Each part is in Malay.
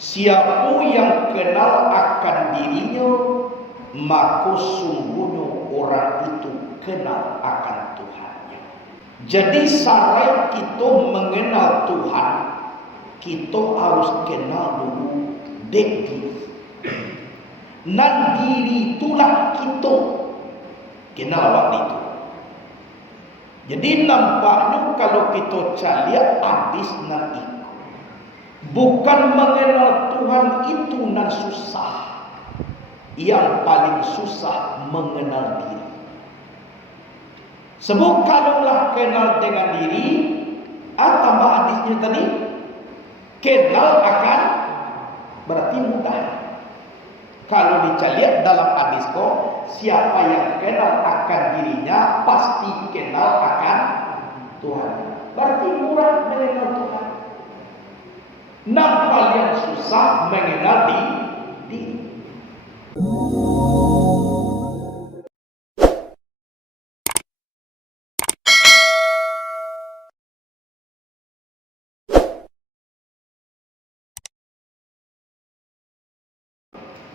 Siapa yang kenal akan dirinya, maka sungguhnya orang itu kenal akan Tuhannya. Jadi sarai kita mengenal Tuhan, kita harus kenal dulu diri. Dan diri itulah kita kenal waktu itu. Jadi nampaknya kalau kita cari hadis nan itu, bukan mengenal Tuhan itu nan susah. Yang paling susah mengenal diri. Sebab kalaulah kenal dengan diri, tambah hadisnya tadi, kenal akan berarti mudah. Kalau dicari dalam hadis kok, siapa yang kenal akan dirinya pasti kenal akan Tuhan. Berarti murah mengenal Tuhan. Nampak yang susah mengenal diri.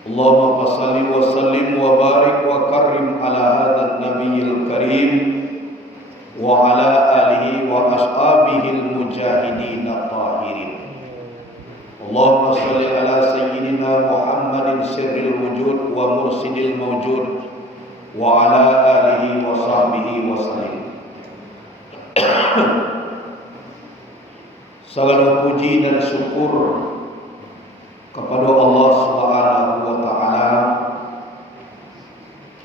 Allahumma salli wa sallim wa barik wa karrim ala hadzal nabiyil karim wa ala alihi wa ashabihil mujahidin tahirin. Allahumma salli ala sayyidina Muhammadin sirril wujud wa mursidil mawjud wa ala alihi wa sahbihi wa sallim. Segala puji dan syukur kepada Allah Subhanahu wa taala.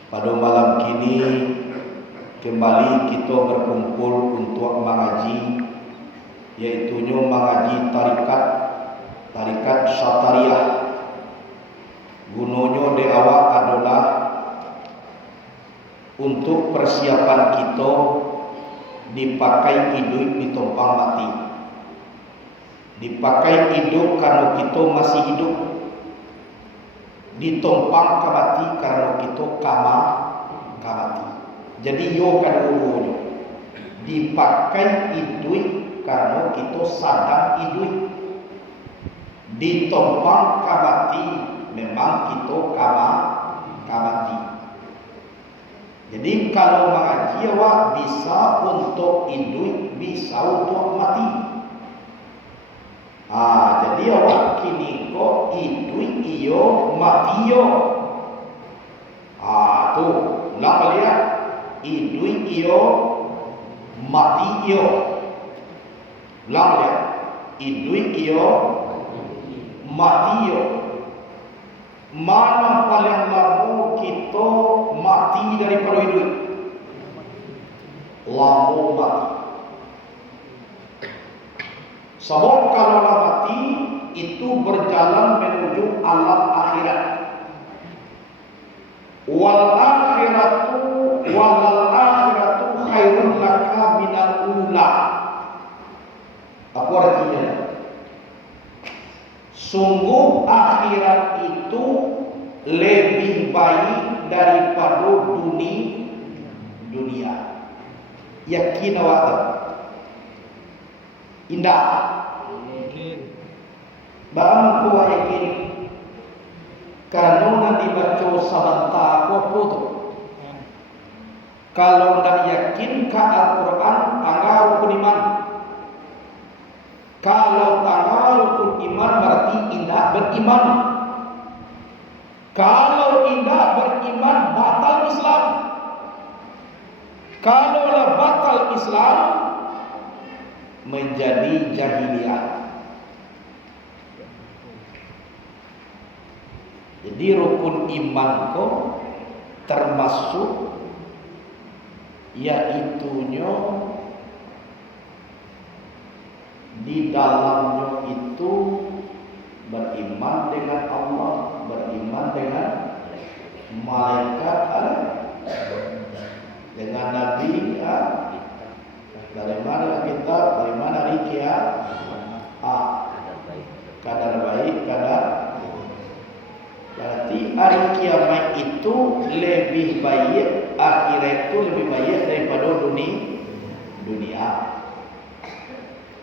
Pada malam kini kembali kita berkumpul untuk mengaji, yaitu mengaji tarikat Syatariyah. Gunanya di awal adalah untuk persiapan kita dipakai hidup ditumpang mati. Dipakai hidup karena kita masih hidup, ditumpang mati karena kita mati. Jadi yo kan dulu dipakai hidup karena kita sadar hidup, ditumpang mati memang kita mati. Jadi kalau mengaji bisa untuk hidup, bisa untuk mati. Jadi awak kini kok hidup iyo mati yo. Tu nak lihat hidup iyo mati iyo. Lang lihat hidup iyo mati yo. Mana paling lama kita mati daripada hidup? Lama mati. Sebab kalau mati itu berjalan menuju alam akhirat. Wal akhiratu khairun laka minal ula. Apa artinya? Sungguh akhirat itu lebih baik daripada dunia. Yakin awak? Indah. Bagaimana kau yakin? Karena nanti baca sebentar kau putus. Kalau nak yakin ke Al-Quran, tanggal rukun iman. Kalau tanggal rukun iman berarti indah beriman. Kalau indah beriman, batal Islam. Kalau batal Islam, menjadi jahiliyah. Jadi rukun iman kok termasuk yaitunya di dalamnya itu beriman dengan Allah, beriman dengan malaikat, dengan Nabi, dari mana kita, dari mana hari kiamat, kadar baik, kadar. Berarti hari kiamat itu lebih baik, akhirat itu lebih baik daripada dunia.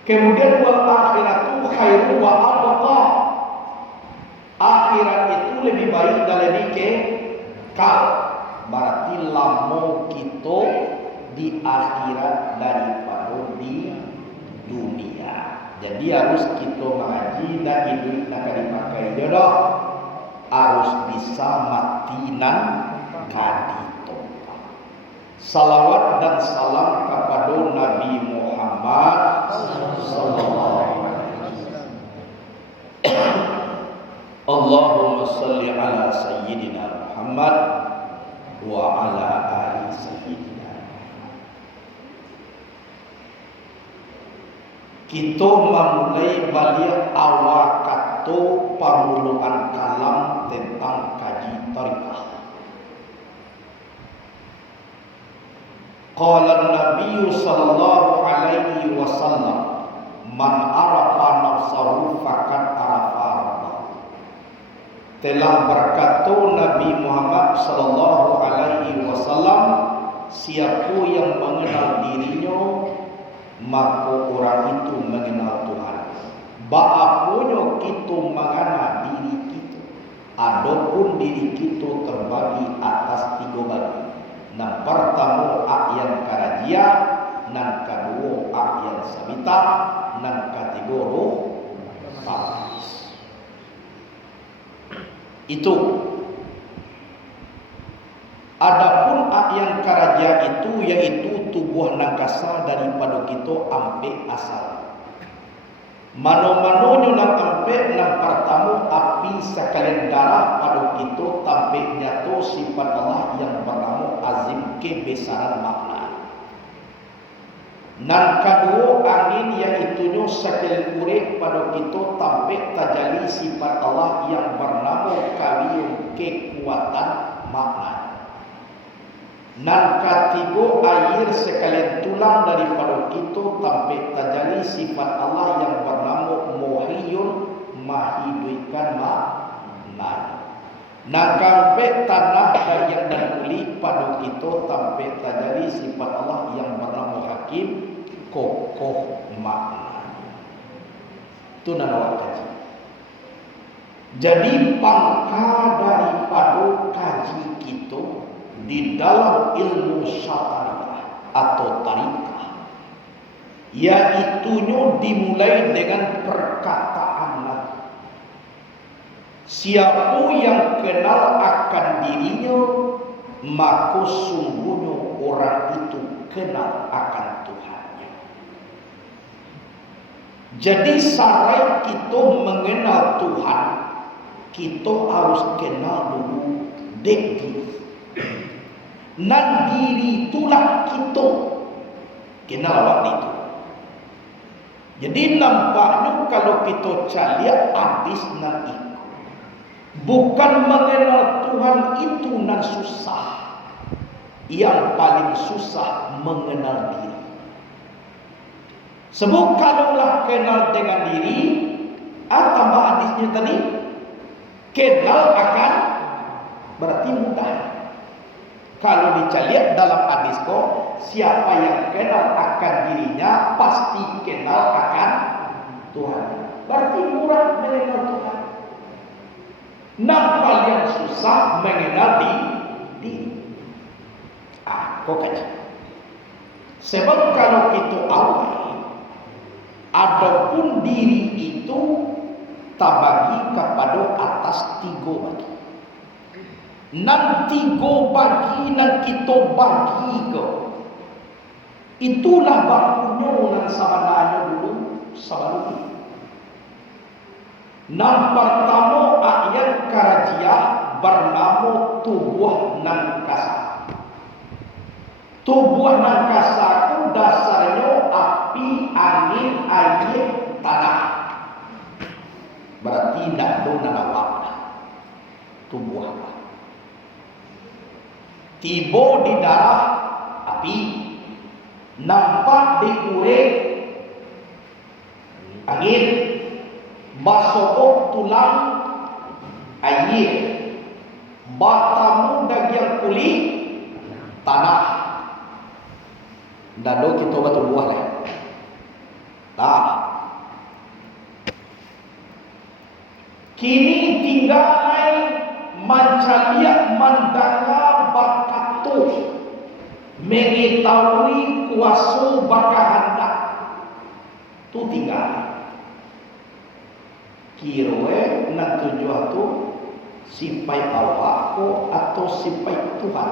Kemudian wal akhiratu khairu wa abqa. baik daleni ke kal berarti lamo kita di akhirat daripada di dunia. Jadi harus kita mengaji dan hidup nak dipakai jodoh harus bisa mati nan kadito. Salawat dan salam kepada Nabi Muhammad sallallahu alaihi wasallam. Allahumma salli ala sayyidina Muhammad wa ala ali sayyidina. Kita memulai balik awal kato pamuluan kalam tentang kaji tarikah. Qala Nabi sallallahu alaihi wasallam, man arafa nafsahu faqad arafa rabbahu. Telah berkata Nabi Muhammad sallallahu alaihi wasallam, siapa yang mengenal dirinya maka orang itu mengenal Tuhan. Baapunyo kita mengenal diri kita. Adapun diri kita terbagi atas 3 bagi. Yang pertama yang karajia, yang kedua yang sabita, yang ketiga roh tabis. Itu. Adapun yang karaja itu yaitu tubuh nangkasa daripada kita ampe asal. Mano-mano nang ampe nang pertama api sekalian darah pada kita tampe nyatu sifat Allah yang bernama azim kebesaran makna. Nang kedua angin yaitu nyo sekalian urip pada kita tampe tajali sifat Allah yang bernama kawiyung kekuatan makna. Nan ketiga air sekalian tulang daripada kita sampai tajali sifat Allah yang bernama Muhyun mahidupkan makna. Nan sampai tanah bagian dan kulit pada kita sampai tajali sifat Allah yang bernama Hakim kokoh makna. Itu nana kaji. Jadi pangka daripada kaji kita di dalam ilmu syar'iyah atau tarikah, yaitunya dimulai dengan perkataan Nabi. Siapa yang kenal akan dirinya, maka sungguhnya orang itu kenal akan Tuhannya. Jadi syarat kita mengenal Tuhan, kita harus kenal dulu diri. Nan diri itulah kita kenal waktu itu. Jadi nampaknya kalau kita caliak hadis nan itu bukan mengenal Tuhan itu nan susah. Yang paling susah mengenal diri. Sebab kalaulah kenal dengan diri, tambah hadisnya tadi kenal akan berarti mudah. Kalau dicaliak dalam hadis kok, siapa yang kenal akan dirinya pasti kenal akan Tuhan. Berarti murah mengenal Tuhan. Nampak yang susah mengenal diri. Kok kaji. Sebab kalau kita awal, adapun diri itu terbagi kepada atas 3 bagi. Nanti go bagi nan kita bagi ke. Itulah bakunya nan sabananya dulu sabaru. Nan pertama ayat karajia bernama tubuh nan kasa. Tubuh nan kasa itu dasarnya api, angin, air, tanah. Berarti tidak ada nanawak tubuh apa. Tiba di darah api, nampak di urip angin, basok tulang air, batamu daging kulit tanah. Dado kita batu buah lah. Kini tinggal Mancalia mandanga bakatu mengetahui kuasa bakahandak tu tinggal kiroe nak tujuan tu sipai awakku atau sipai Tuhan,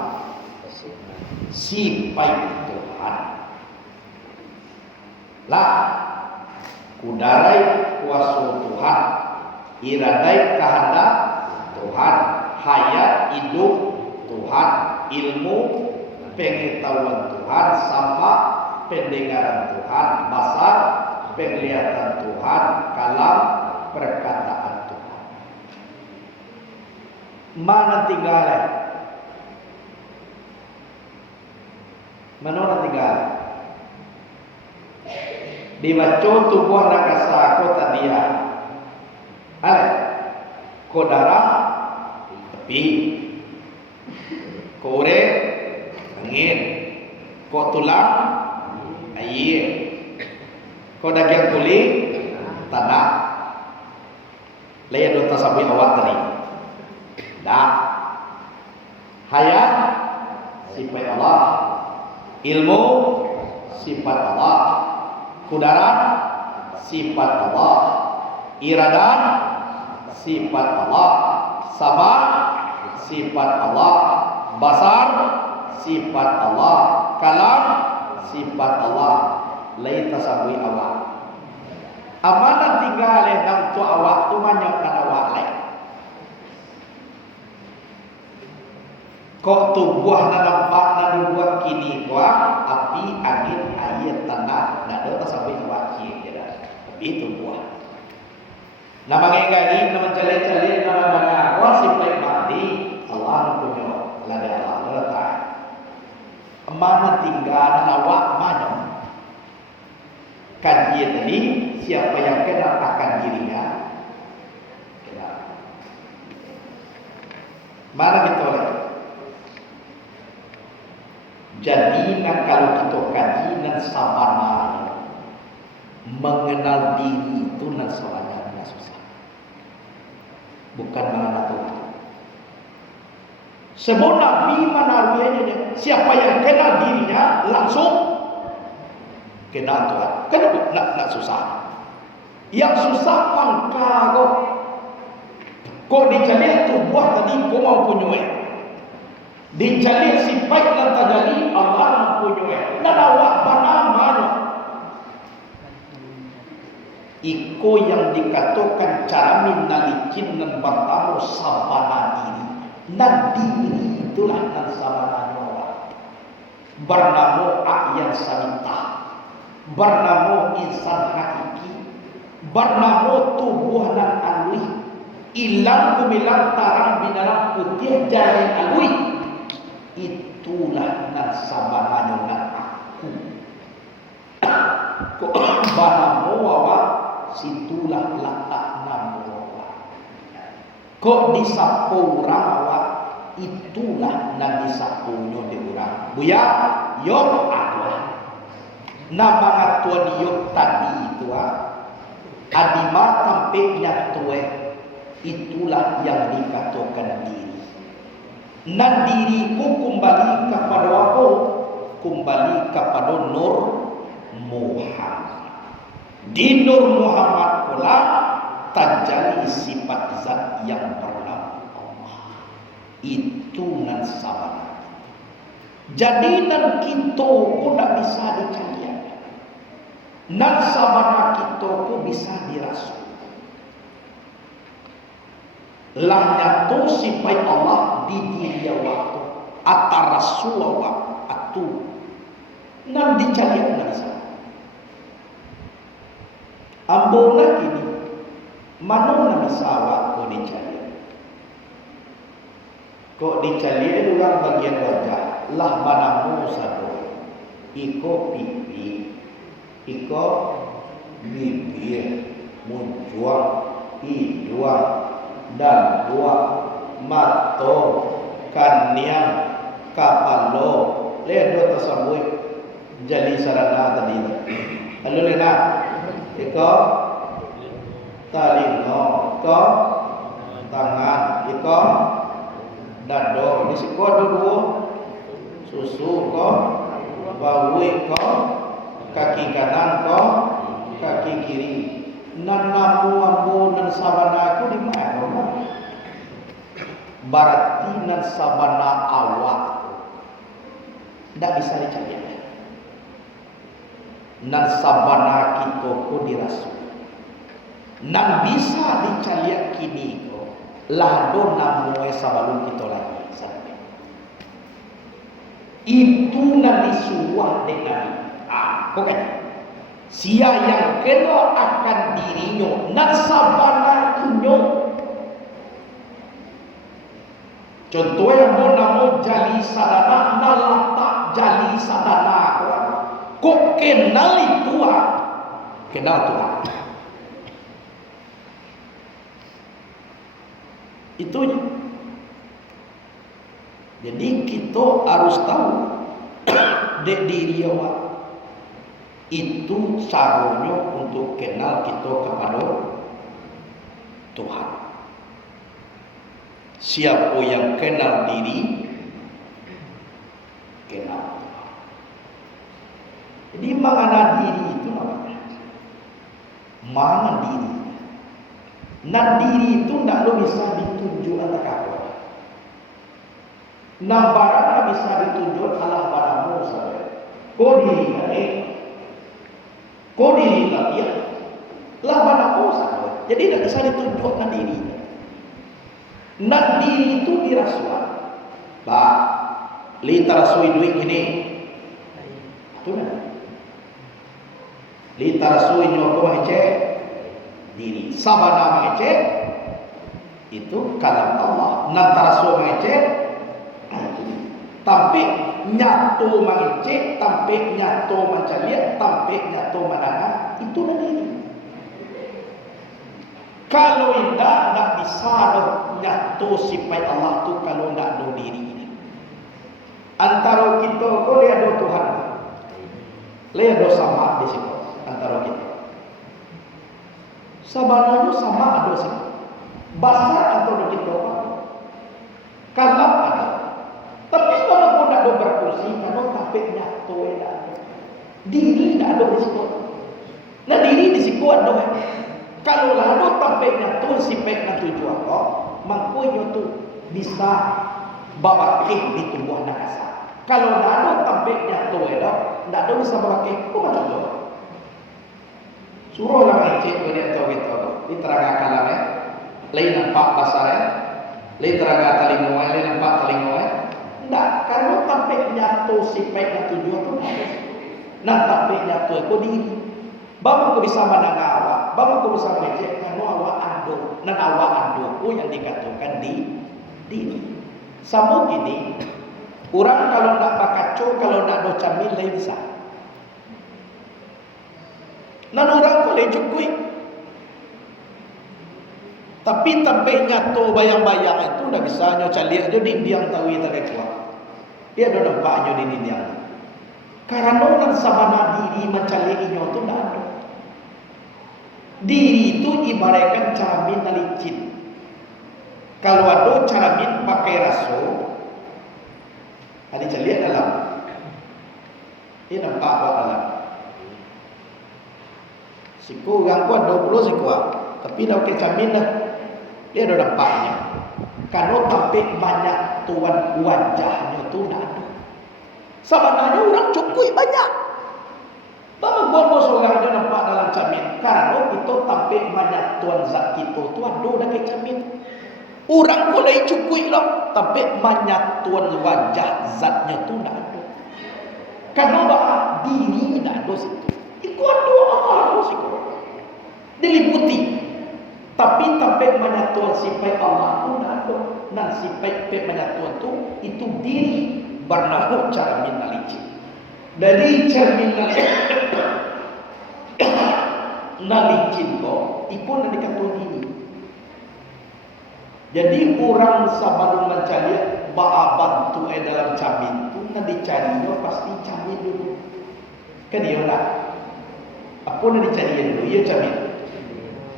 sipai Tuhan lah kudarai kuasa Tuhan, iradai kehendak Tuhan, hayat hidup Tuhan, ilmu pengetahuan Tuhan, sama pendengaran Tuhan, basar penglihatan Tuhan, kalam perkataan Tuhan. Mana tinggal? Mana tinggal? Dibaca tubuh nakasa kota dia. Ale, ko darah tepi, ko ure angin, ko tulang air, ko daging kulit tanah. Layan dota sabi awak tadi. Dah. Hayat sifat Allah, ilmu sifat Allah, kudarat sifat Allah, iradat sifat Allah, sabar sifat Allah, basar sifat Allah, kalam sifat Allah. Lain tasabui awak. Amanah tinggal nang tu awak tu banyak kan awak lain. Kok tubuh na nampak na dua kini kuat api angin air tanah nak ada tasabui awak kini dah. Itu buah. Nama ngengani nama cale-cale nama bangga awak sipai mati Allah punya lada Allah letak. Amanah tinggal awak banyak. Kajian tadi siapa yang kenal akan dirinya kenal. Mana kita oleh? Jadi kalau kita kaji dan sabana mengenal diri itu dan sabana susah. Bukan mengenal Tuhan. Sebab Nabi menaruhnya siapa yang kenal dirinya langsung kenal Tuhan. Kenapa nak susah? Yang susah pangka kok dicari tubuh tadi kau mau punya. Dicari sifat dan tajali Allah punya. Dan awak mana? Iko yang dikatakan cara minalicin dan bertamu sabana diri. Dan diri itulah dan sabana awak. Bernama A'yan Sanitah. Bernama insan hakiki, bernama tubuh dan alwi, ilang kumilang tarang binalang putih jalan alwi. Itulah nan sabananya nan aku. Kok banamu wawa situlah letak namu wawa. Kok disapu orang wawa itulah nan disapunya di orang. Buya, yok atuah. Nama ngatuan yok tadi itu adimar tampeknya tuwe itulah yang dikatakan diri. Nan diriku kembali kepada aku, kembali kepada Nur Muhammad. Di Nur Muhammad pula terjadi sifat zat yang bernama Allah. Itu nan sabana. Jadi nan kita pun tak bisa dicari. Nan sabana kita pun bisa dirasuh. Lah nyatu sifat Allah di diri waktu atau rasul awak atu nan dicari nan sana. Ambo lagi ni mana nak bisa awak kau dicari? Kau dicari orang bagian wajah lah manamu satu. Iko pipi. Iko bibir, muncuang, hidung, dan dua mata, kaniang, kapalo, ledo tersebut jadi sarana tadi. Lalu lena, iko talingo, iko tangan, iko Dado di siko ada dua. Susu ko, bawi ko, kaki kanan ko, kaki kiri. Nan namu ambu nan sabana aku di mana? Berarti nan sabana awak tidak bisa dicari. Nan sabana kita ko dirasu. Nan bisa dicari kini ko. Lado namu sabalun kita lagi. Itu nan disuah dengan pokoknya sia yang kena akan dirinya nan sabana inyo. Contoh yang mau namo jali sadana nalata jali sadana kok kenal itu kenal Tuhan itu. Jadi kita harus tahu dek diri awak itu caranya untuk kenal kita kepada Tuhan. Siapa yang kenal diri, kenal Tuhan. Jadi makna diri itu apa? Mana diri? Nah diri itu tidak lo bisa ditunjuk atas apa. Nambarana bisa ditunjuk Allah padamu saja. Kau diri dia, lah padamu saja. Jadi tidak bisa ditunjuk dengan diri. Nak diri itu dirasuah. Lah, li tarasui duit gini. Itu kan? Li tarasui nyoko mengecek diri. Sabana mengecek itu kalam Allah. Nak tarasu mengecek tampik nyatu mengecek, tampik nyatu mencaliat, tampik nyatu menangan, itu diri. Kalau tidak bisa nyatu sifat Allah tu kalau tidak ada diri. Antara kita kau lihat ada Tuhan, lihat ada sama di situ antara kita. Sebenarnya sama ada situ. Basar atau kita kalau ada. Tapi kalau kau tidak ada berfungsi, kalau tampik nyatu diri tidak ada di situ. Nah diri di situ ada. Kalau lalu tampik nyatu sifat tujuan kau, makanya tu bisa bawa di tubuh nasa. Kalau lalu tampik nyatu tidak ada bisa bawa kau macam tu. Suruh lah cek dia tahu gitu. Diterangkan lah lain nampak pasar lain terangkan telinga, lain nampak telinga. Tidak, karena tampik nyatu sifat tujuan tu nah tampik nyatu aku diri. Bapak aku bisa menanggapi awak, bapak aku bisa mengecek karena awak ando, dan awak ando yang dikatakan di diri. Sama gini, orang kalau nak pakacau, kalau nak docamil lain bisa. Dan orang boleh cukup. Tapi tampik nyatu bayang-bayang itu dah bisa nyocaliak je dindiang tahu kita kuat. Dia ada nampaknya di dindiang. Karena orang sabana diri mencaliak inyo tu dah ada. Diri itu ibaratkan cermin licin. Kalau ada cermin pakai raso, ada caliak dalam. Dia nampak buat dalam. Siku yang kuat 20 siku. Tapi dah pakai cermin dah. Dia ada nampaknya. Kalau tampik banyak tuan wajahnya tu tak ada. Sebenarnya orang cukup banyak. Bagaimana buat seorang dia nampak dalam cermin? Karena itu tampik banyak tuan zat kita tu ada dalam cermin. Orang boleh cukup lah. Tampik banyak tuan wajah zatnya tu tak ada. Karena bahawa diri tak ada situ. Itu ada Allah situ. Diliputi. Tapi tampik menyatuan sifat Allah itu ada. Dan sifat menyatuan itu diri bernama cermin licin. Dari cermin licin kok, itu nak dikatakan ini. Jadi orang sebelum mencari bantu dalam cermin itu, nak dicarinya pasti cermin dulu. Kan dia nak? Apa nak dicari dulu? Ya cermin.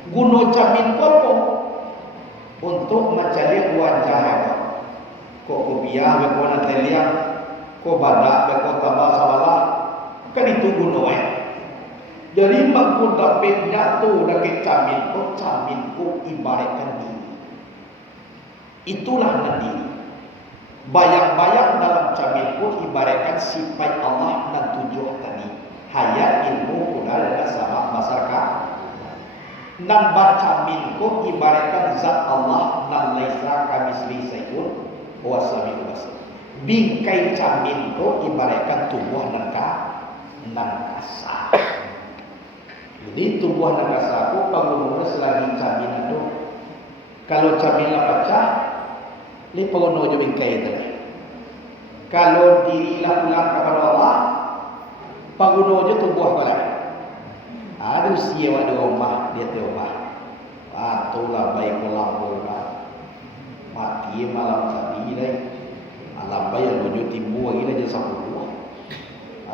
Guna cermin apa? Untuk mencari wajah. Kok kopiah beko natelia, kok badak beko tabal sawala, kan itu gunung Jadi makku dapat jatuh dari camin ku ibaratkan diri. Itulah diri. Bayang-bayang dalam camin ku ibaratkan sifat Allah dan tujuh tadi. Hayat ilmu kudal dan sama masyarakat. Nan bacamin ku ibaratkan zat Allah nan laisa kamisli sayun wa samiul basir. Bingkai camin ku ibaratkan tubuh nan kasa. Jadi tubuh dan kasaku pengguna selagi camin itu. Kalau camin lah pecah, ni pengguna je bingkai itu. Kalau diri lah pulang kepada Allah, pengguna je tubuh pada. Ada usia waktu rumah dia tu rumah. Atulah baik pulang bola. Mati malam tadi dah. Malam bayar baju timbu lagi dah jadi sepuluh.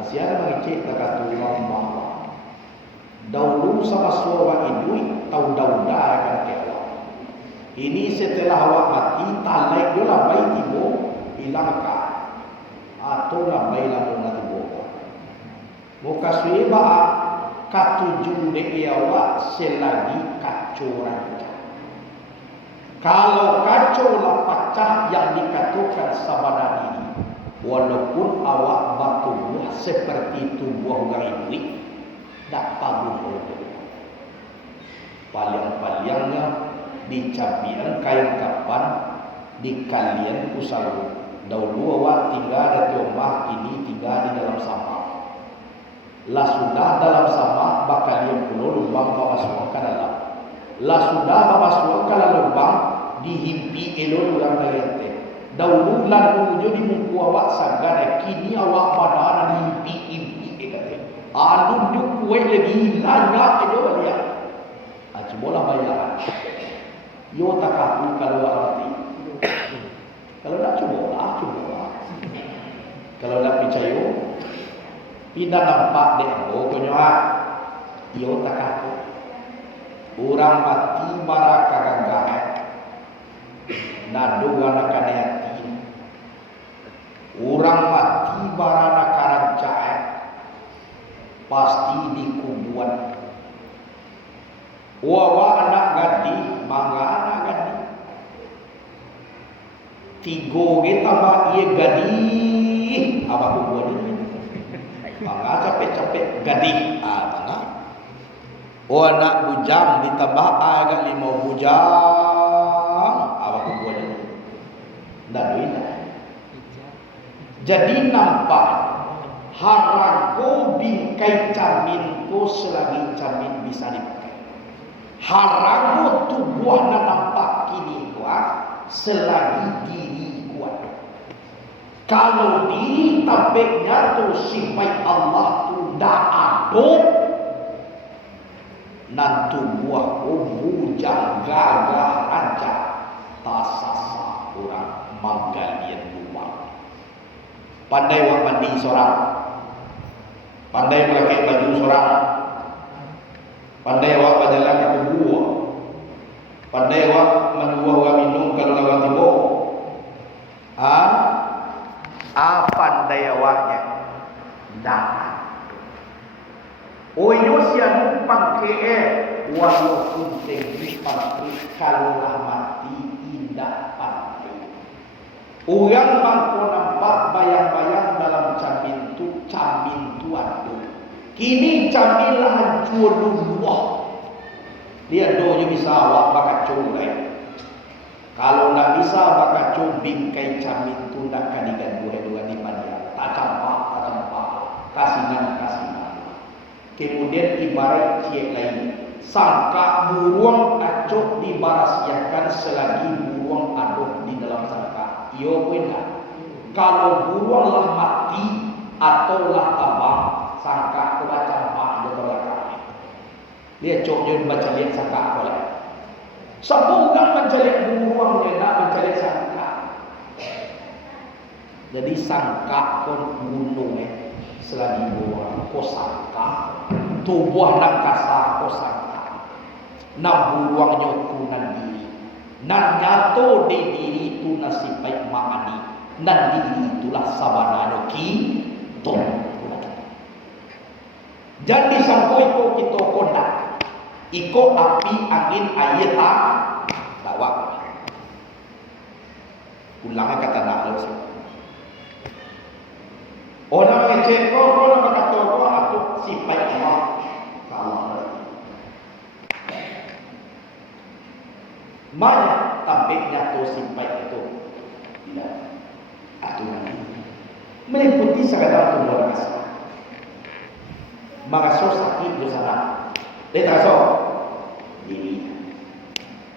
Asyik mengecek dekat rumah. Dahulu sama suara itu tahu dauda akan keluar. Ini setelah awak mati, talak dia lah bayi tibo hilang kah? Atau lah bayi lamun tibo. Muka suiba katujuh dek awak selagi kacau rancang. Kalau kacau lah pecah yang dikatakan sabana ini, walaupun awak bertubuh seperti tubuh orang iblis. Tak pagun oleh paling-palingnya dicabian kain kapan di kalian usalu. Dahulu awak tinggal di rumah ini tinggal di dalam sampah. Lah sudah dalam sampah bakal yang penuh lubang masuk ke dalam. Lah sudah masuk ke dalam lubang dihimpi elok orang dayate. Dahulu lalu jadi muka awak sagana kini awak pada dihimpi duduk kue lagi lana aja dia. Aci bola bayar. Yo tak aku kalau arti. Kalau nak coba. Kalau nak percaya, pindah nampak deh. Oh konyoa. Yo tak aku. Orang mati baraka gagah. Nadu anak hati. Orang mati barana karanca. Pasti dikubuan. Wawa anak gadis, mangga anak gadis. Tigo kita bah ia gadis. Apa kubuan ini? Mangga capek-capek gadis. Mana? Oh anak bujang ditambah agak 5 bujang. Apa kubuan ini? Tidak duit. Jadi nampak. Harago bingkai camin ko selagi camin bisa dipakai. Harago tubuh na nampak kini kuat selagi diri kuat. Kalau diri tampaknya tu sifat Allah tu dah ada, nan tubuh ko bujang gagah rancak tak sasa orang manggalian luar. Pandai wak mandi seorang. Pandai memakai baju seorang. Pandai awak berjalan ke kubur. Pandai awak menunggu orang minum kalau lawan tiba. Pandai awaknya. Dah. Oyo sianu pakai walaupun tinggi pakai kalau lah mati indah pakai. Orang bangko nampak bayang-bayang dalam camin tu ada. Kini camin lah hancur dulu. Dia doa bisa awak bakat coba. Kalau nak bisa bakat coba bingkai camin tu nak kadigan dua di mana. Tak campak. Kasinan. Kemudian ibarat ciek lain. Sangka buruang acok dibarasiakan selagi buruang aduh di dalam sangka. Iyo pun tak. Kalau buruang lah mati atau lah tabang, sangka kebaca apa dia berlaku. Dia cok baca lihat sangka boleh. Semua orang mencari buruang dia nak mencari sangka. Jadi sangka pun gunung selagi buruang ko sangka. Tubuh nak kasa ko sangka. Nak buruang nyokunan diri. nan nyato di diri itu nasipai ma'ani, nan diri itulah sabanano kita. Jadi sangko iko kita kondak, iko api angin ayeta bawa. Ulangnya kata nak orang ngecek kau nak kata kau atau sifat Allah Allah. Mana tampaknya tu sifat itu tidak aturan meliputi segala luar biasa. Maka sakit dosa nak. Teraso diri,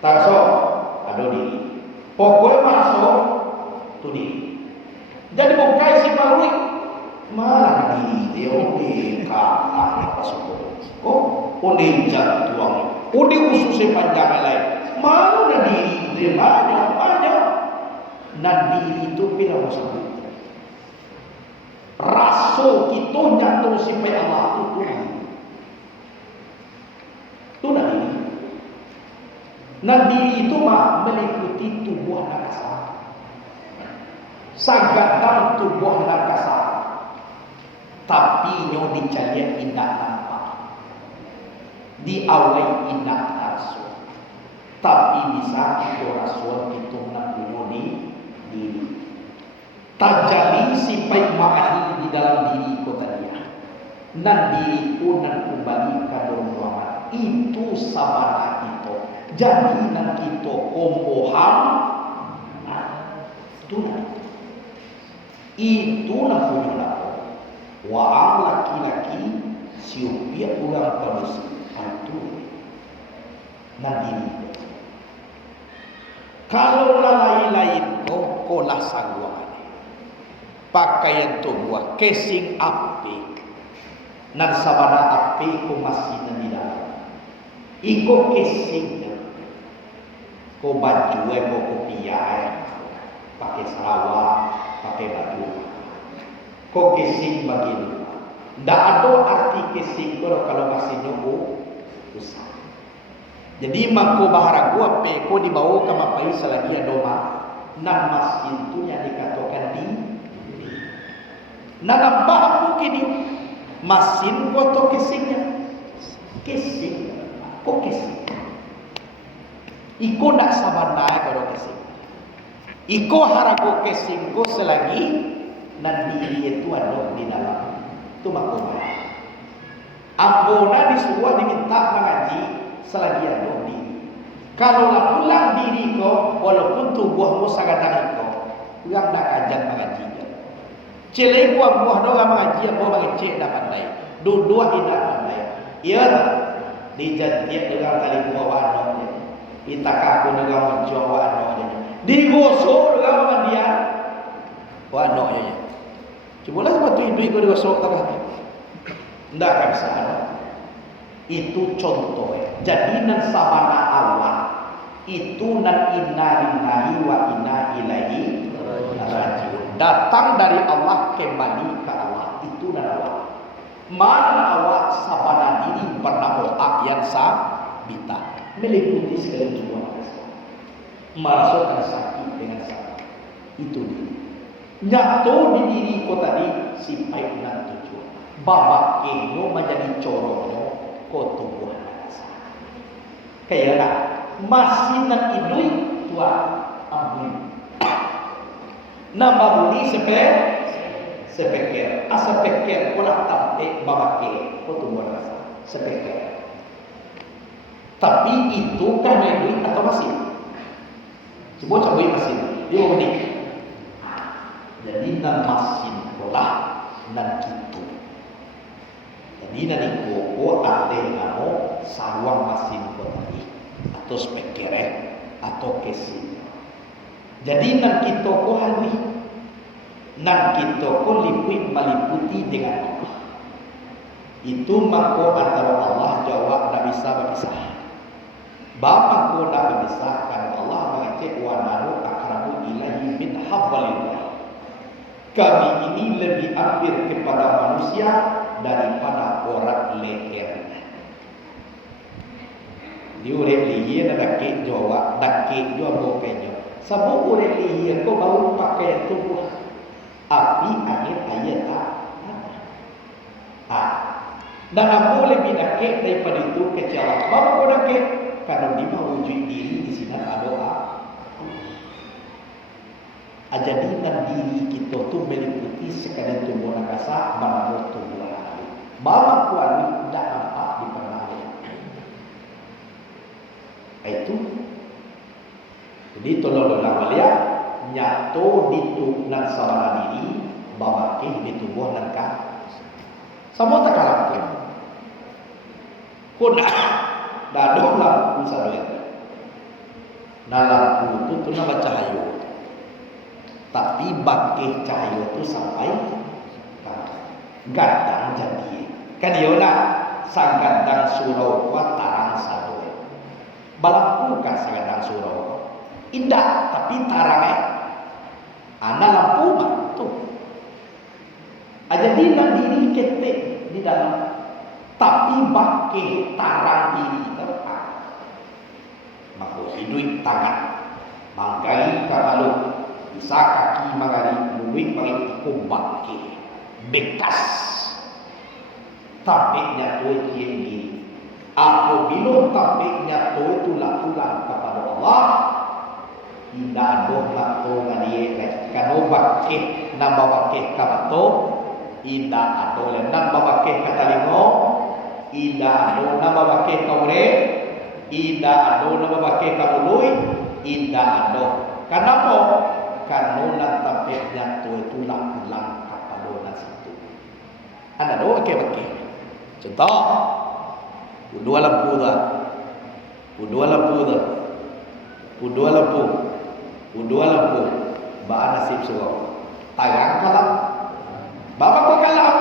teraso ada diri. Pokoknya masuk tu diri. Jadi bukan si malui malah diri dia udah kalah masuk kok udah jatuh udah usus panjang lain malu na diri dia banyak dan diri itu bila masuk rasul kita nyatu sampai Allah itu diri dan diri itu mah meliputi tubuh nakasa sagadang tubuh nakasa tapi nyo dicalian indah nampak diawai indah rasul tapi bisa itu rasul itu nak punya diri tajali sifat ma'ani di dalam diri kota dia nan diriku nan kembali ke Muhammad itu sabana itu jadi nan kita komboham itu nan punya Wa'am laki-laki siupiak ulang panusi itu nanti. Kalau lain-lain kau lah sangguan pakaian tubuh casing api nan sabana api ko masih di dalam iko casing ko baju ko kopiah pakai sarawak pakai baju kok casing begini. Tidak ada arti casing kalau masih nyobo usah. Jadi mangko bahara gua peko dibawa ke mapai selagi doma nan masin tu yang dikatakan di nan nampak mungkin di masin ko to casingnya casing kok casing iko nak sabana kalau casing iko harago casing ko selagi dan diri itu ada di dalam itu makomah. Ambona disuruh diminta mengaji selagi ada diri. Kalau lah pulang diri kau, walaupun tubuhmu sagadang kau, yang nak kajian mengaji. Celai buah buah doa mengaji, buah mengecek dah pandai. Dua tidak pandai. Ia tak dijadikan dengan tali buah wano. Itakaku dengan menjual wano. Digosok dengan mandian wano nya. Cubalah sebab duit kau digosok tak apa. Tidak akan bisa ada. Itu contoh. Jadi nan sabana Allah itu nan inna lillahi wa inna ilaihi rajiun. Datang dari Allah kembali ke Allah. Itu nan Allah. Mana Allah sabana diri bernama yang sabita meliputi segala jiwa. Merasukkan sakit dengan sakit. Itu dia. Nyatu di diri ko tadi sipai nan tujuh. Babak keno menjadi corongnya ko tubuh rasa. Kaya masih nan idui tua ambui. Nama buni sepeker. Asa peker ko lah tampe babak ke ko tubuh rasa. Sepeker. Tapi itu kan idui atau masih? Coba cabai masih. Dia unik. Jadi nan masin pola nan kitu. Jadi nan ikoko ate ngano sawang masin tadi atau spekere atau kesin. Jadi nan kita ko halui nan kita ko lipui meliputi dengan Allah. Itu mako antara Allah jawab nabi bisa. Bapak ko nak memisahkan Allah mengecek wa nanu akrabu ilahi min hablillah. Kami ini lebih hampir kepada manusia daripada orang leher. urek liye na dake Jawa, dake jua bokenya. Sabuk urek liye ko bau pakai tubuh. Api angin ayat tak. Dan boleh bidake daripada itu kecewa. Bapak kau dake kalau dia mewujud diri di sini ada doa. Ajadikan diri kita tu meliputi sekadar tubuh nakasa bangun tubuh lagi. Bapak kuali tidak nampak di pernahan. Itu. Jadi tolong mulia nyato dituknan sama diri bapak di tubuh nakasa. Sama tak kalah pun. Kau dah lampu satu itu. Nah lampu itu tu nama cahaya. Tapi bakih cahaya itu sampai gadang jadi. Kan dia nak sang gadang surau kuat tarang satu. Balampu kan sang gadang surau. Indah tapi tarang anak lampu tu. Jadi nak diri ketek di dalam, tapi bakih tarang diri terang. Maka hidup tangan, manggali kapalu, bisa kaki manggali, mulut paling ikut bakih, bekas. Tampiknya tu ini. Apabila tampiknya tu tulang-tulang kepada Allah, tidak ada lato ngadi kano bakih nama bakih kapato. Ida ada lenang babake kata limo, ida ada nama babake kaure, ida ada nama babake kabului, ida ada. Kenapa? Karena tampaknya itu tulang kapalona situ. Ada dua bake. Contoh, dua lampu dah, dua lampu, bahan nasib semua. Tangan kalah. Bapak kau kalah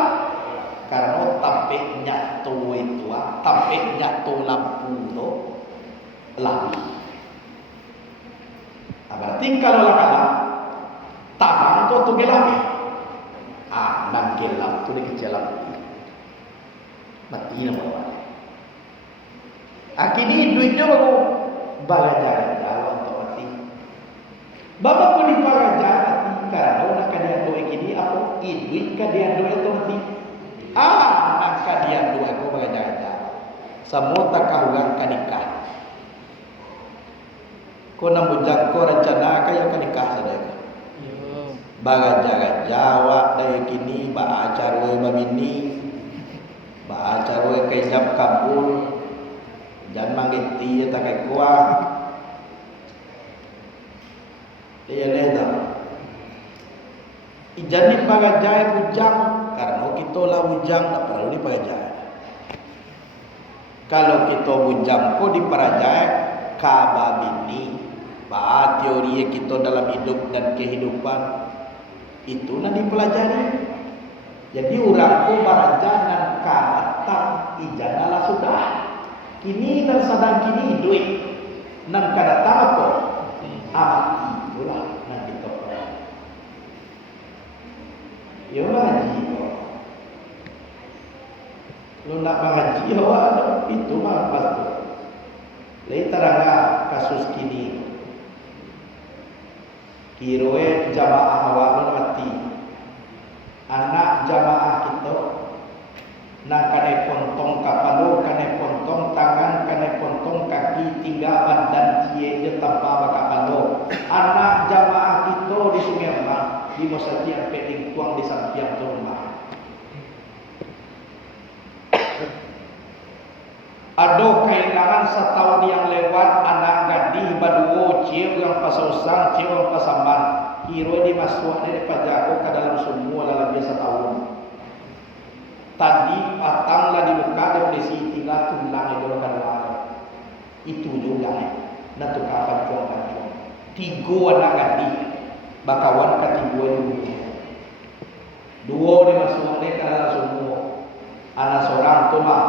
karena tampaknya tu itu, tampaknya tu lampu tu lampu. Berarti kalau kalah, tangan tu gelap. Dan gelap tu dia kecil lampu. Mati nama. Akhirnya duitnya baru balajar untuk mati. Bapak kau dibalajar. Karena nak kadian doa kini apa? Duit kadian doa itu mati. Nak kadian doa aku bagaimana? Semua tak kahuan kanikah. Kau nak bujang kau rencana kaya kanikah saja. Bagaimana jawab dari kini baacar we babini, baacar we kaisap kabul, jangan manggiti tak kaya kuah. Dia leda. Jadi pagajai bujang karena kita lah bujang tak perlu dipagajai. Kalau kita bujang ko diparajai kababini, bah teori kita dalam hidup dan kehidupan itu nak dipelajari. Jadi orang ko baraja dan kabatang ijanalah sudah. Kini dan sadang kini duit nan kadatang apa? Amati itulah. Ya mengaji kok. Lu nak mengaji awak itu mah pasti. Lain terangga kasus kini. Kiroe jamaah awak lu mati. Anak jamaah kita nak kane pontong kapalo, kane pontong tangan, kane pontong kaki, tinggal badan cie je tanpa kapalo. Anak jamaah kita di Sungai Rembang di Mosati sampai lingkuang di samping rumah. Ada kehilangan setahun yang lewat anak gadis baduo cie yang pasosang cie yang pasamban kiro dimasuk daripada aku ke dalam semua dalam dia setahun. Tadi patanglah dibuka dan polisi tinggal tulang itu kan itu juga nak tukar cuang. Tiga anak gadis bakawan ketiga dulu. Dua dimasuk ke dalam semua. Anak seorang tu mak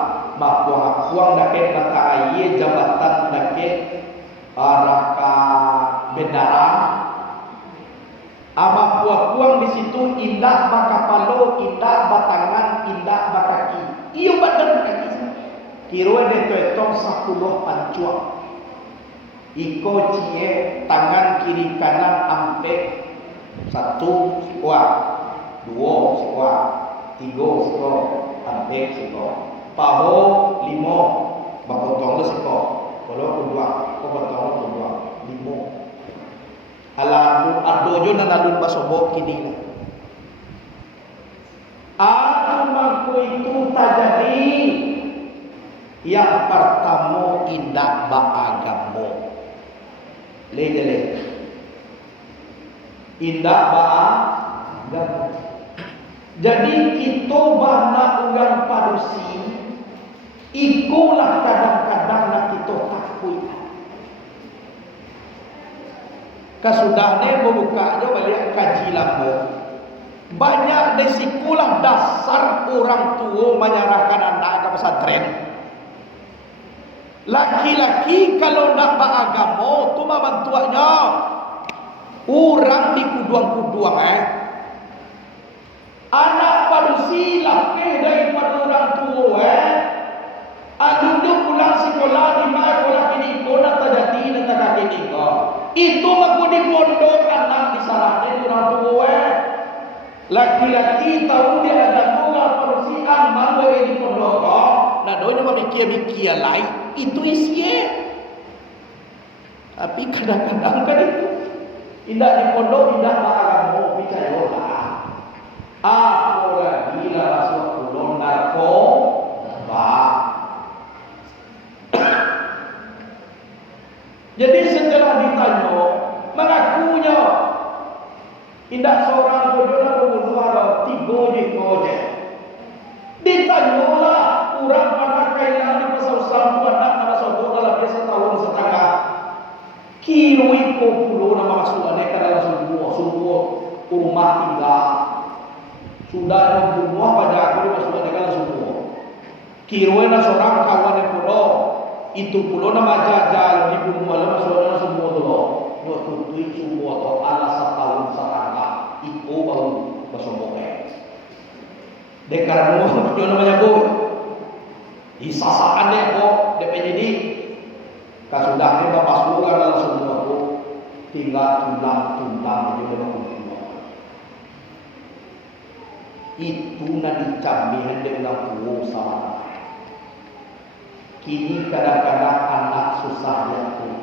puang daket mata air jabatan daket raka bendara. Ama puang di situ indah bakapalo, indah batangan, indah bakaki. Iyo badan kaki. Kira dia tuetong 10 pancuak. Iko cie tangan kiri kanan ampe 1 sekuat, 2 sekuat, 3 sekuat, ampe sekuat. Paho 5, bapotong sekuat. Kalau kedua, kau potong kedua 5. Alamu adojo nanalun basobok kini. Aku mangku itu tajadi. Yang pertama indak baagamo. Lele. Indak baagamo. Jadi kita bana urang padusi. Ikulah kadang-kadang nak kita takui. Kasudahnya membuka je balik kaji lampu. Banyak desikulah dasar orang tua menyerahkan anak ke pesantren. Laki-laki kalau nak beragama tu bantuannya. Orang di kuduang-kuduang anak padusi laki daripada orang tua Aduh pulang sekolah di mana sekolah ini kau nak terjadi dan tak kini kau. Itu aku di pondok anak di sarahnya di orang tua. Laki-laki tahu dia ada orang padusi aman bagi di pondok kau. Nah doanya memikir-mikir lain itu isinya. Tapi kadang-kadang kan itu tidak di pondok tidak agama bicara lah. Aku lagi lah masuk kulon narkoba. Jadi setelah ditanya, mengakunya indah seorang bodoh membunuh ada 3 di projek. Ditanyalah orang pada kailan di pasal-pasal anak nama sodok dalam biasa tahun setengah. Kirui populo nama masukannya karena sumbuh rumah tinggal. Sudah membunuh pada aku di masukannya karena sumbuh. Kirui na seorang kawan yang pulau. Itu pula nama jajal di gunung malam saudara semua tu loh. Dua tutui semua tu ala setahun serangga. Iko baru bersombongnya. Dekarno itu namanya bu. Disasarkan dia kok DPJD. Kasudahnya bapak suruh adalah semua tu tinggal tulang dia dalam kumpulan. Itu nanti cambihan dia ulang tua sama. Kini kadang-kadang anak susah diatur.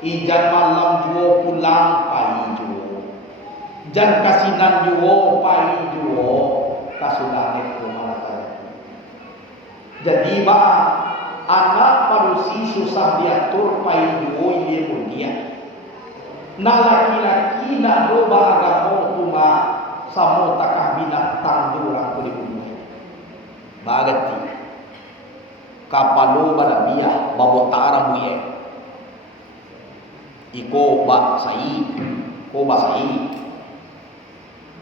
Ijan malam juo pulang pai juo. Jan kasinan juo pai juo. Kasudahnya kemana tadi. Jadi anak parusi susah diatur pai juo ia mulia. Nah laki-laki nak doba agama cuma samo takah binatang di orang kulibunya. Bagati. Kapalo pada biah babotara buye iko ba sai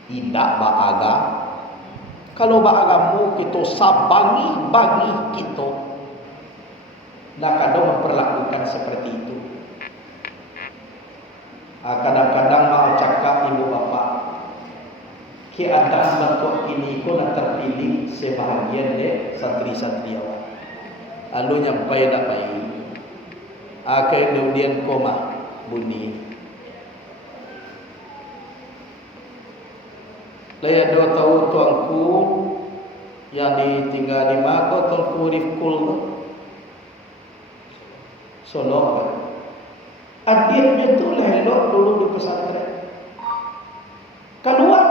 indak ba aga kalau ba agamu kita sabangi bagi kita nak kadang memperlakukan seperti itu. Kadang-kadang mau cakap ibu bapak keadaan bentuk ini ko nak terpilih sebahagian de santri-santri awak. Lalu nyampai dak pai. Kemudian koma bunyi. Laya do tahu tuanku yang ditinggal di mako tuanku Rifkul Solo. Adiknya tu lelok dulu di pesantren. Keluar.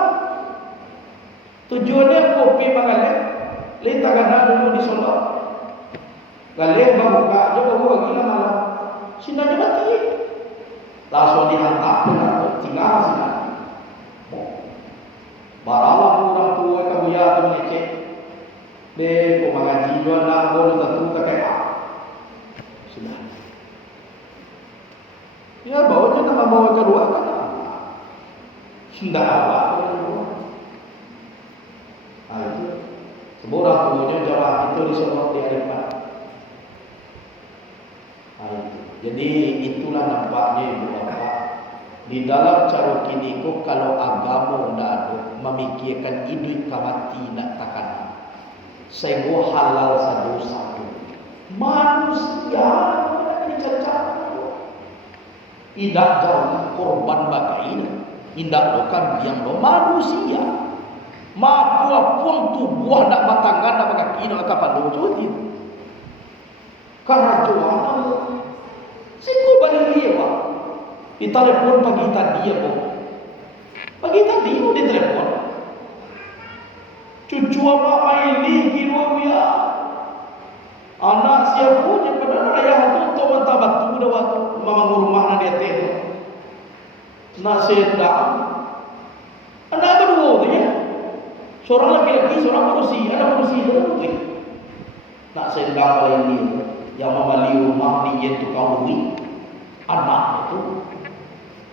Tujuannya kopi mengalir. Lita gana dulu di Solo. Galih buka, dia baru lagi lah malam. Sinanya mati. Langsung dihantar dengan tinggal sini. Baralah orang tua kamu ya tu ngecek. Deh, kau mengaji jual nak boleh tentu tak kaya. Sudah. Ya bawa je nama bawa kedua kan. Sudah awak kedua. Itu. Sebab orang tuanya jawab itu di sebelah di depan. Jadi itulah nampaknya ibu bapak. Di dalam cara kini ko kalau agama ndak ada memikirkan hidup kamati nak takkan. Sehingga halal satu-satu. Manusia dicacat. Tidak jauh korban bagai indah lokan yang lo manusia. Mapuang tubuh nak batangan nak kaki nak kapal lucu karena jualan siku balik dia pak di telepon pagi tadi ya pak pagi tadi mau di telepon cucu apa ini kira ya anak siapa punya padahal ayah tu untuk mata batu dah waktu mama rumah nak dia teh nak sedang anak berdua tu ya seorang laki-laki seorang manusia ada manusia itu putih nak sedang paling ini yang membeli rumah ni yang tukang bui anak itu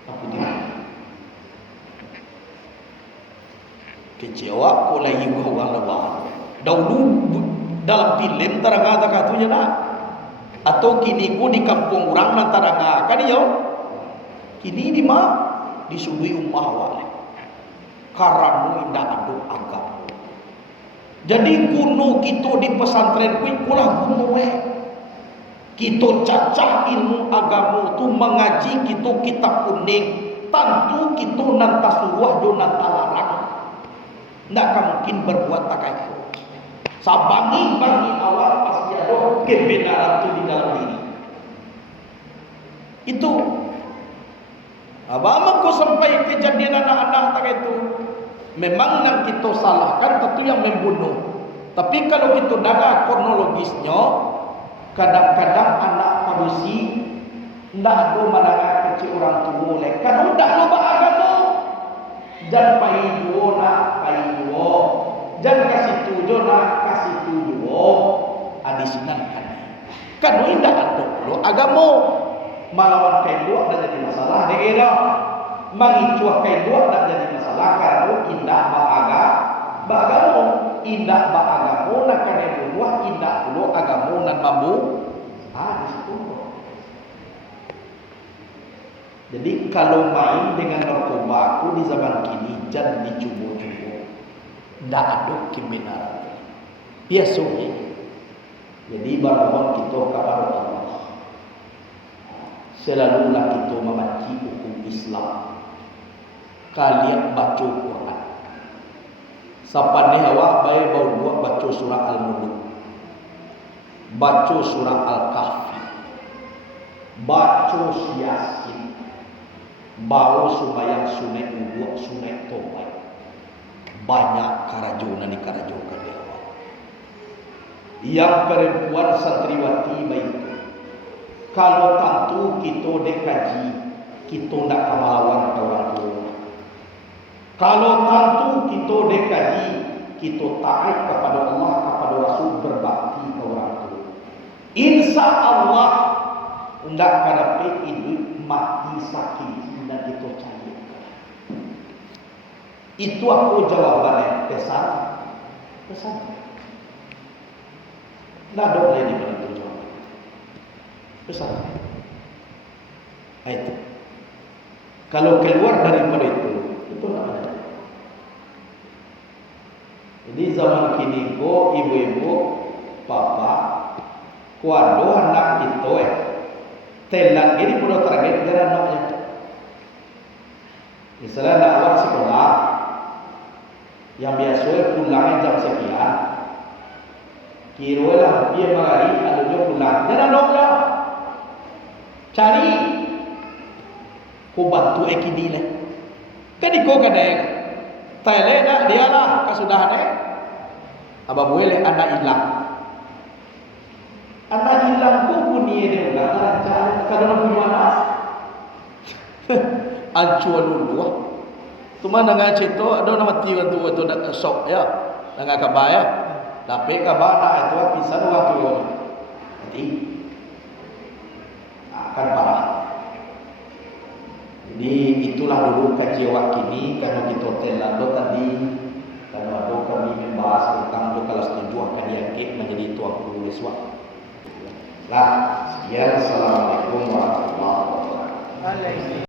aku tidak kecewa ko lagi orang lawan dahulu dalam film taranga katunya nak atau kini ku di kampung orang nan taranga kan yo kini di mana di subui ummah wale karanu indah aduk agak jadi kuno kita di pesantren kuih kulah kuno kita cacah ilmu agama tu mengaji kita kitab kuning tentu kita nan tasuruh do nan talarang ndak mungkin berbuat tak itu sabangi bagi awal pasti ada kebenaran tu di dalam diri itu abang kau sampai kejadian anak-anak tak itu memang yang kita salahkan tentu yang membunuh tapi kalau kita dengar kronologisnya kadang-kadang anak manusia tidak ada mendengar kecil orang tua kan tidak lupa agama jangan payah dua nak payah dua jangan kasih tujuh nak kasih tujuh adisinan kan tidak ada lo agama malawan kain dua tak jadi masalah daerah mengicuah kain dua tak jadi masalah karena indah bagamo indah bagamo nak kena buah indah dulu agamo nan mampu di situ. Jadi kalau main dengan narkoba aku di zaman kini jangan dicubu-cubu ndak ada kebenaran biasa jadi bermohon kita kepada Allah selalulah kita membaca hukum Islam kalian baca Quran sapane awak bae bau dua baca surah Al-Mulk baca surah Al-Kahfi baca Yasin bau sembahyang sunat wudu sunat tobat banyak karajunan di karajokan di awal yang perempuan santriwati baik kalau tentu kita dekaji kita nak melawan orang tua kalau tentu kita dekaji kita taat kepada Allah kepada Rasul berbakti kepada orang tua insya Allah tidak kena hidup mati sakit dan kita cari itu aku jawabannya pesan tidak ada lagi di mana itu jawab pesan itu kalau keluar daripada itu tidak ada. Jadi zaman kini ko ibu-ibu papa kuado anak itu telat ini perlu target dengan anaknya. Misalnya anak awak sekolah yang biasa pulangnya jam sekian, kira lah dia mengari lalu dia pulang. Jangan anaknya cari ko bantu ekidi le. Kan iko kadang Thailand nak dia lah kasudahan abah boleh anak hilang. Anak hilang ku punya dia ulang lancar kalau nak punya anak. Ancuan dulu. Tu mana dengan cerita ada nama tiga tu itu dak sok ya. Dengan kabar ya. Tapi kabar nak itu pisah orang tu. Jadi akan parah. Jadi itulah dulu kecewa kini karena kita telah